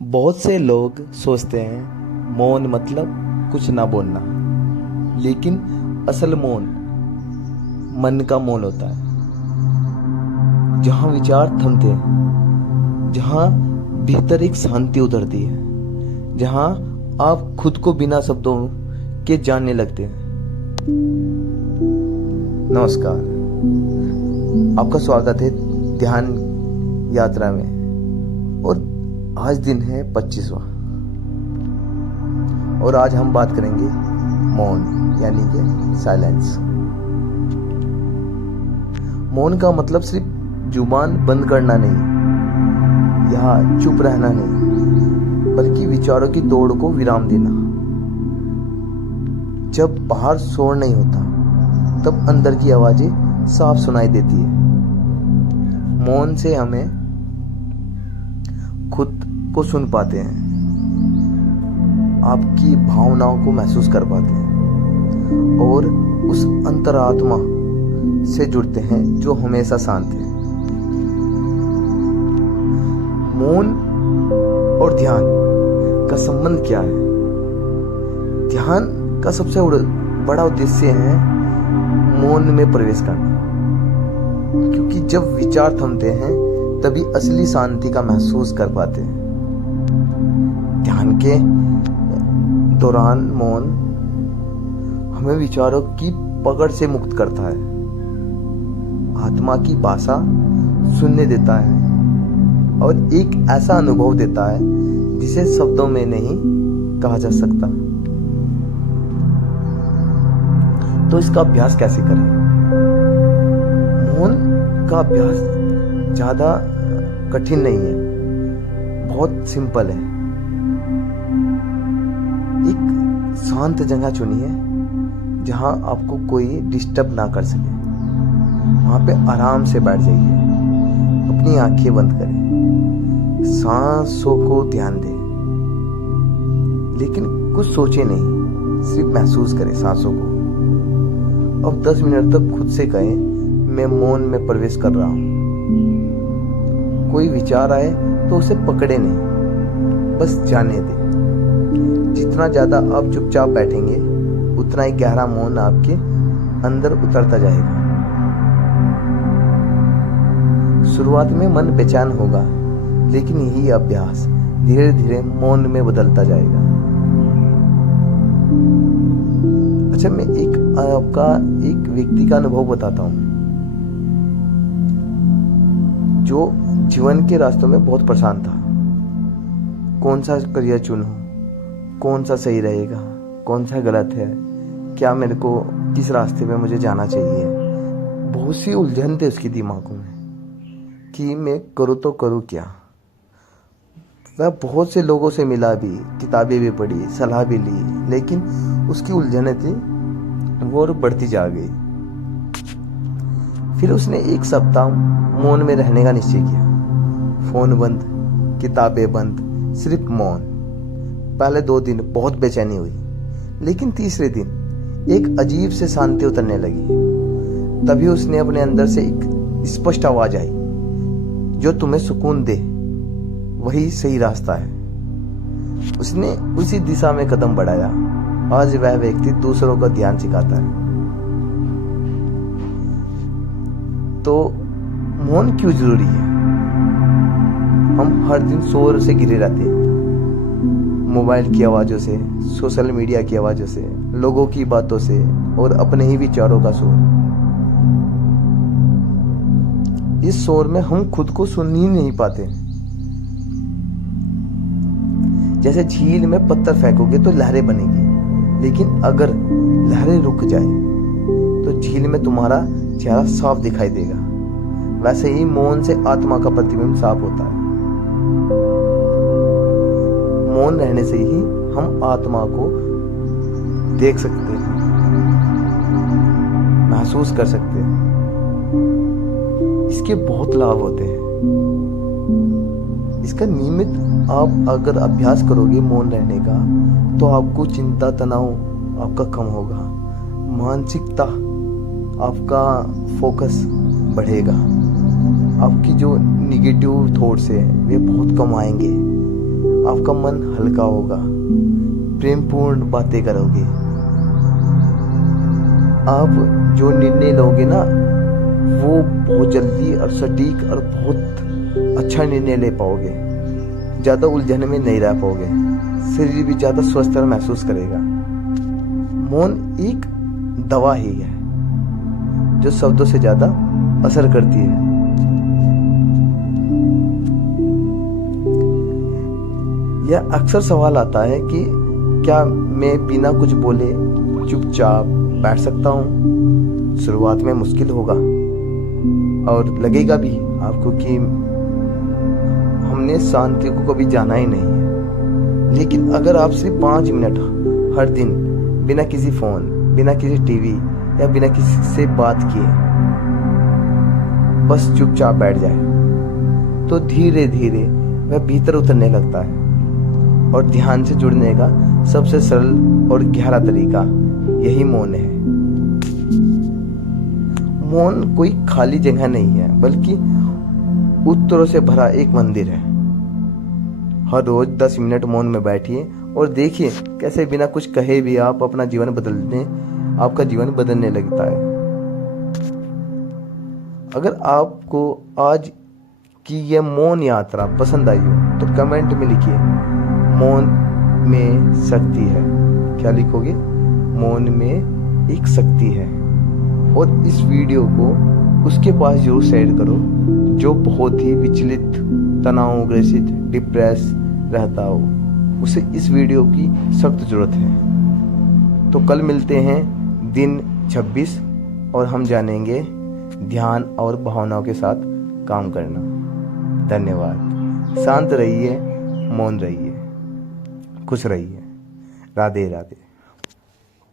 बहुत से लोग सोचते हैं मौन मतलब कुछ ना बोलना, लेकिन असल मौन मन का मौन होता है, जहाँ विचार थमते हैं, जहाँ भीतर एक शांति उतरती है, जहाँ आप खुद को बिना शब्दों के जानने लगते हैं। नमस्कार, आपका स्वागत है ध्यान यात्रा में। और आज दिन है 25वां और आज हम बात करेंगे मौन यानी कि साइलेंस। मौन का मतलब सिर्फ जुबान बंद करना नहीं या चुप रहना नहीं, बल्कि विचारों की दौड़ को विराम देना। जब बाहर शोर नहीं होता तब अंदर की आवाजें साफ सुनाई देती है। मौन से हमें खुद को सुन पाते हैं, आपकी भावनाओं को महसूस कर पाते हैं और उस अंतरात्मा से जुड़ते हैं जो हमेशा शांत है। मौन और ध्यान का संबंध क्या है? ध्यान का सबसे बड़ा उद्देश्य है मौन में प्रवेश करना, क्योंकि जब विचार थमते हैं तभी असली शांति का महसूस कर पाते हैं। ध्यान के दौरान मौन हमें विचारों की पकड़ से मुक्त करता है, आत्मा की भाषा सुनने देता है और एक ऐसा अनुभव देता है जिसे शब्दों में नहीं कहा जा सकता। तो इसका अभ्यास कैसे करें? मौन का अभ्यास ज्यादा कठिन नहीं है, बहुत सिंपल है। एक शांत जगह चुनिए जहां आपको कोई डिस्टर्ब ना कर सके। वहां पे आराम से बैठ जाइए, अपनी आंखें बंद करें, सांसों को ध्यान दें, लेकिन कुछ सोचे नहीं, सिर्फ महसूस करें सांसों को। अब 10 मिनट तक खुद से कहें, मैं मौन में प्रवेश कर रहा हूं। कोई विचार आए तो उसे पकड़े नहीं, बस जाने दें। जितना ज्यादा आप चुपचाप बैठेंगे उतना ही गहरा मौन आपके अंदर उतरता जाएगा। शुरुआत में मन बेचैन होगा, लेकिन यही अभ्यास धीरे धीरे मौन में बदलता जाएगा। अच्छा, मैं एक व्यक्ति का अनुभव बताता हूँ जो जीवन के रास्तों में बहुत परेशान था। कौन सा करियर चुनूं, कौन सा सही रहेगा, कौन सा गलत है, क्या मेरे को किस रास्ते में मुझे जाना चाहिए। बहुत सी उलझन थे उसकी दिमागों में कि मैं करूँ तो करूँ क्या। वह बहुत से लोगों से मिला भी, किताबें भी पढ़ी, सलाह भी ली, लेकिन उसकी उलझनें थी वो और बढ़ती जा गई। फिर उसने एक सप्ताह मौन में रहने का निश्चय किया। फोन बंद, किताबें बंद, सिर्फ मौन। पहले 2 दिन बहुत बेचैनी हुई, लेकिन तीसरे दिन एक अजीब से शांति उतरने लगी। तभी उसने अपने अंदर से एक स्पष्ट आवाज आई, जो तुम्हें सुकून दे वही सही रास्ता है। उसने उसी दिशा में कदम बढ़ाया। आज वह व्यक्ति दूसरों का ध्यान सिखाता है। तो मौन क्यों जरूरी है? हम हर दिन शोर से घिरे रहते हैं, मोबाइल की आवाजों से, सोशल मीडिया की आवाजों से, लोगों की बातों से और अपने ही विचारों का शोर। इस शोर में हम खुद को सुन ही नहीं पाते। जैसे झील में पत्थर फेंकोगे तो लहरें बनेगी, लेकिन अगर लहरें रुक जाए तो झील में तुम्हारा चेहरा साफ दिखाई देगा। वैसे ही मौन से आत्मा का प्रतिबिंब साफ होता है। मौन रहने से ही हम आत्मा को देख सकते हैं, महसूस कर सकते हैं। इसके बहुत लाभ होते हैं। इसका नियमित आप अगर अभ्यास करोगे मौन रहने का, तो आपको चिंता, तनाव आपका कम होगा, मानसिकता आपका फोकस बढ़ेगा, आपकी जो निगेटिव थॉट्स है वे बहुत कम आएंगे, आपका मन हल्का होगा, प्रेमपूर्ण बातें करोगे। आप जो निर्णय लोगे ना वो बहुत जल्दी और सटीक और बहुत अच्छा निर्णय ले पाओगे। ज़्यादा उलझन में नहीं रह पाओगे, शरीर भी ज़्यादा स्वस्थ और महसूस करेगा। मौन एक दवा ही है जो शब्दों से ज़्यादा असर करती है। यह अक्सर सवाल आता है कि क्या मैं बिना कुछ बोले चुपचाप बैठ सकता हूँ? शुरुआत में मुश्किल होगा और लगेगा भी आपको कि हमने शांति को कभी जाना ही नहीं है। लेकिन अगर आप सिर्फ 5 मिनट हर दिन बिना किसी फ़ोन, बिना किसी टीवी या बिना किसी से बात किए बस चुपचाप बैठ जाए तो धीरे धीरे वह भीतर उतरने लगता है। और ध्यान से जुड़ने का सबसे सरल और गहरा तरीका यही मौन है। मौन कोई खाली जगह नहीं है, बल्कि उत्तरों से भरा एक मंदिर है। हर रोज 10 मिनट मौन में बैठिए और देखिए कैसे बिना कुछ कहे भी आपका जीवन बदलने लगता है। अगर आपको आज की यह मौन यात्रा पसंद आई हो तो कमेंट में लिखिए, मौन में शक्ति है। क्या लिखोगे? मौन में एक शक्ति है। और इस वीडियो को उसके पास जरूर शेयर करो जो बहुत ही विचलित, तनावग्रसित, डिप्रेस रहता हो। उसे इस वीडियो की सख्त जरूरत है। तो कल मिलते हैं दिन 26 और हम जानेंगे ध्यान और भावनाओं के साथ काम करना। धन्यवाद। शांत रहिए, मौन रहिए, खुश रहिए। राधे राधे।